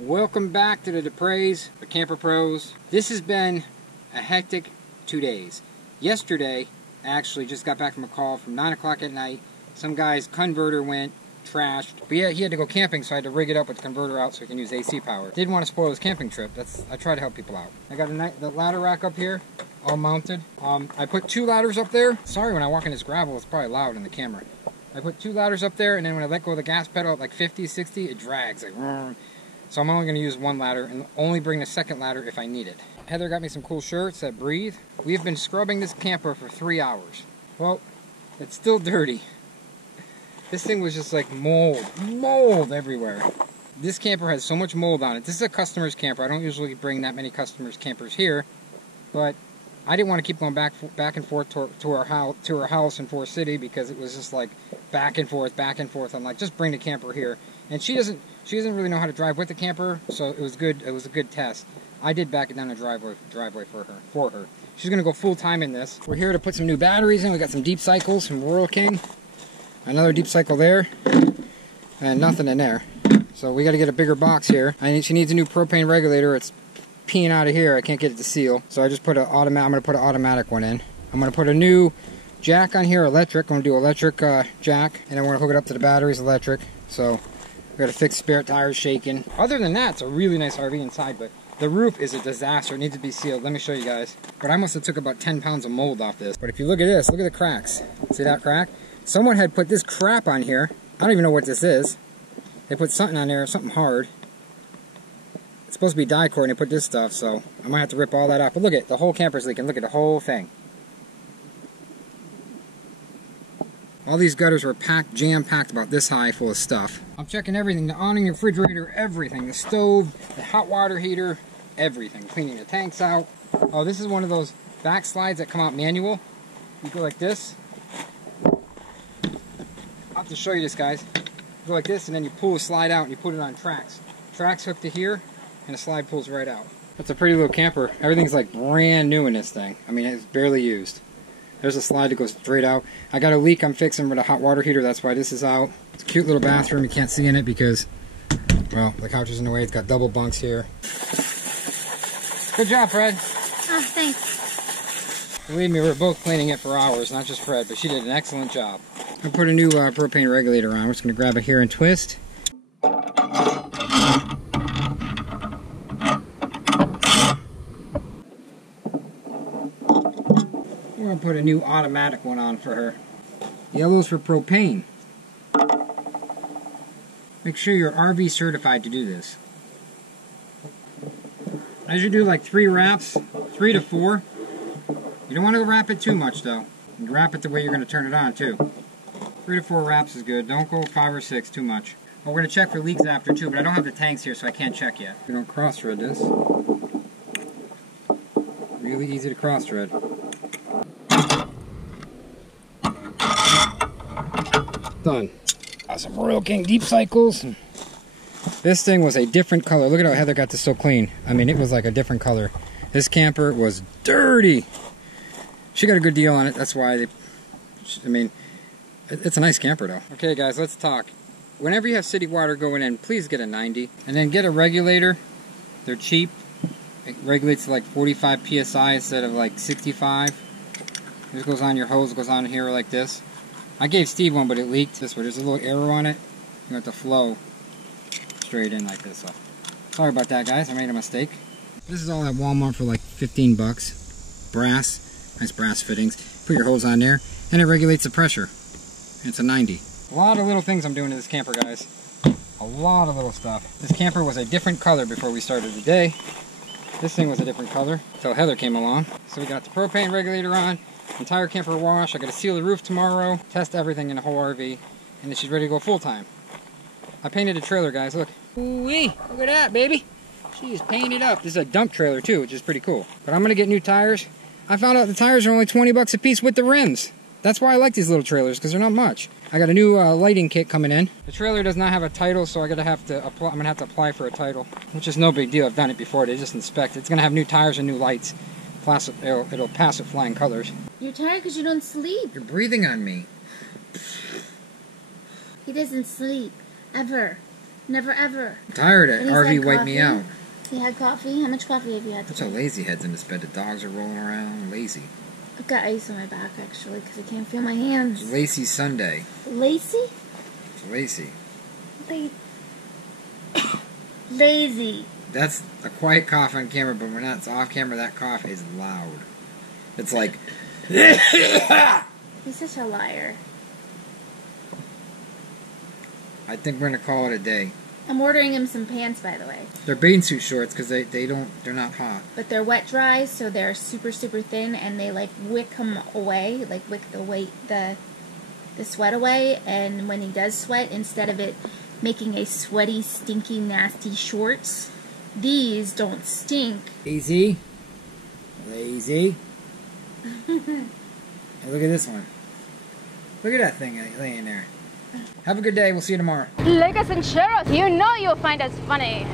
Welcome back to the Dupreys, the Camper Pros. This has been a hectic 2 days. Yesterday, I actually just got back from a call from 9 o'clock at night. Some guy's converter went trashed. But yeah, he had to go camping, so I had to rig it up with the converter out so he can use AC power. Didn't want to spoil his camping trip. I try to help people out. I got the ladder rack up here, all mounted. I put 2 ladders up there. Sorry, when I walk in this gravel, it's probably loud in the camera. I put 2 ladders up there, and then when I let go of the gas pedal at like 50, 60, it drags like. So I'm only going to use 1 ladder and only bring the second ladder if I need it. Heather got me some cool shirts that breathe. We have been scrubbing this camper for 3 hours. Well, it's still dirty. This thing was just like mold everywhere. This camper has so much mold on it. This is a customer's camper. I don't usually bring that many customers' campers here, but I didn't want to keep going back and forth to our house in Forest City because it was just like back and forth. I'm like, just bring the camper here. And she doesn't really know how to drive with the camper, so it was good. It was a good test. I did back it down the driveway for her. She's gonna go full time in this. We're here to put some new batteries in. We got some deep cycles from Royal King. Another deep cycle there, and nothing in there. So we got to get a bigger box here. She needs a new propane regulator. It's peeing out of here. I can't get it to seal, so I just put I'm gonna put an automatic one in. I'm gonna put a new jack on here, electric. I'm gonna do electric jack, and then we're gonna hook it up to the batteries, electric. So we got to fix spare tires shaking. Other than that, it's a really nice RV inside, but the roof is a disaster. It needs to be sealed. Let me show you guys. But I must have took about 10 pounds of mold off this. But if you look at this, look at the cracks. See that crack? Someone had put this crap on here. I don't even know what this is. They put something on there, something hard. It's supposed to be die-cord, and they put this stuff, so I might have to rip all that off. But look at the whole camper's leaking. Look at the whole thing. All these gutters were jam-packed about this high full of stuff. I'm checking everything, the awning, the refrigerator, everything. The stove, the hot water heater, everything. Cleaning the tanks out. Oh, this is one of those back slides that come out manual. You go like this. I'll have to show you this, guys. You go like this, and then you pull the slide out, and you put it on tracks. Tracks hooked to here, and the slide pulls right out. That's a pretty little camper. Everything's like brand new in this thing. I mean, it's barely used. There's a slide that goes straight out. I got a leak I'm fixing with a hot water heater. That's why this is out. It's a cute little bathroom. You can't see in it because, well, the couch is in the way. It's got double bunks here. Good job, Fred. Oh, thanks. Believe me, we're both cleaning it for hours, not just Fred, but she did an excellent job. I put a new propane regulator on. We're just going to grab it here and twist. We're going to put a new automatic one on for her. Yellow's for propane. Make sure you're RV certified to do this. As you do like 3 wraps, 3 to 4. You don't want to wrap it too much though. You wrap it the way you're going to turn it on too. 3 to 4 wraps is good. Don't go 5 or 6 too much. Well, we're going to check for leaks after too, but I don't have the tanks here so I can't check yet. We don't cross thread this. Really easy to cross thread. Done. Got some Royal King deep cycles. This thing was a different color. Look at how Heather got this so clean. I mean, it was like a different color. This camper was dirty. She got a good deal on it. That's why it's a nice camper though. Okay guys, let's talk. Whenever you have city water going in, please get a 90. And then get a regulator. They're cheap. It regulates to like 45 PSI instead of like 65. This goes on your hose, goes on here like this. I gave Steve one, but it leaked this way. There's a little arrow on it. You have to flow straight in like this. So, sorry about that, guys. I made a mistake. This is all at Walmart for like 15 bucks. Brass. Nice brass fittings. Put your hose on there, and it regulates the pressure. It's a 90. A lot of little things I'm doing to this camper, guys. A lot of little stuff. This camper was a different color before we started the day. This thing was a different color until Heather came along. So we got the propane regulator on. Entire camper wash. I gotta seal the roof tomorrow, test everything in the whole RV, and then she's ready to go full time. I painted a trailer, guys. Look. Ooh-wee. Look at that, baby. She's painted up. This is a dump trailer too, which is pretty cool. But I'm gonna get new tires. I found out the tires are only 20 bucks a piece with the rims. That's why I like these little trailers, because they're not much. I got a new lighting kit coming in. The trailer does not have a title, so I'm gonna have to apply for a title, which is no big deal. I've done it before. They just inspect it. It's gonna have new tires and new lights. It'll pass with flying colors. You're tired because you don't sleep. You're breathing on me. He doesn't sleep. Ever. Never ever. I'm tired of And he's RV had wiped me coffee. out. He had coffee? How much coffee have you had That's how today? lazy head's in this bed. The dogs are rolling around. Lazy. I've got ice on my back, actually, because I can't feel my hands. It's Lazy Sunday. Lazy? It's lazy. Lazy. That's a quiet cough on camera, but when it's off camera, that cough is loud. It's like... He's such a liar. I think we're gonna call it a day. I'm ordering him some pants, by the way. They're bathing suit shorts because they're not hot. But they're wet dry, so they're super, super thin, and they, like, wick him away. Like, wick the sweat away. And when he does sweat, instead of it making a sweaty, stinky, nasty shorts, these don't stink. Lazy. Lazy. Hey, look at this one. Look at that thing laying there. Have a good day. We'll see you tomorrow. Like us and share us. You know you'll find us funny.